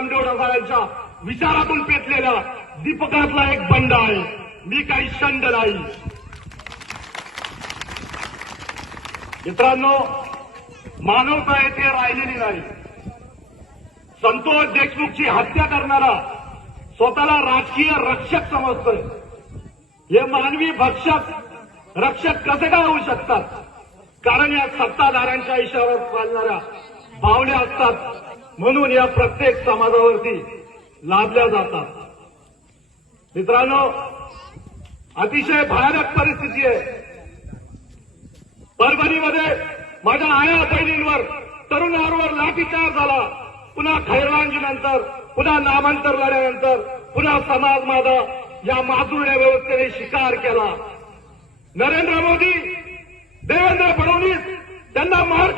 रामदेव ढसाळांच्या विचारातून पेटलेला दीपकातला एक बंड आहे. मी काही शंड नाही. मित्रांनो मानवता येथे राहिलेली नाही. संतोष देशमुखची हत्या करणारा स्वतःला राजकीय रक्षक समजतोय. हे मानवी भक्षक रक्षक कसे काय होऊ शकतात? कारण या सत्ताधाऱ्यांच्या इशाऱ्यावर चालणाऱ्या बावल्या असतात. म्हणून या प्रत्येक समाजावरती लादल्या जातात. मित्रांनो अतिशय भयानक परिस्थिती आहे. परभणीमध्ये माझ्या आया बहिणींवर तरुणांवर लाठीचार झाला. पुन्हा खैरवांजीनंतर पुन्हा नामांतर लढ्यानंतर पुन्हा समाज माझा या मातुरड्या व्यवस्थेने शिकार केला. नरेंद्र मोदी देवेंद्र फडणवीस त्यांना मार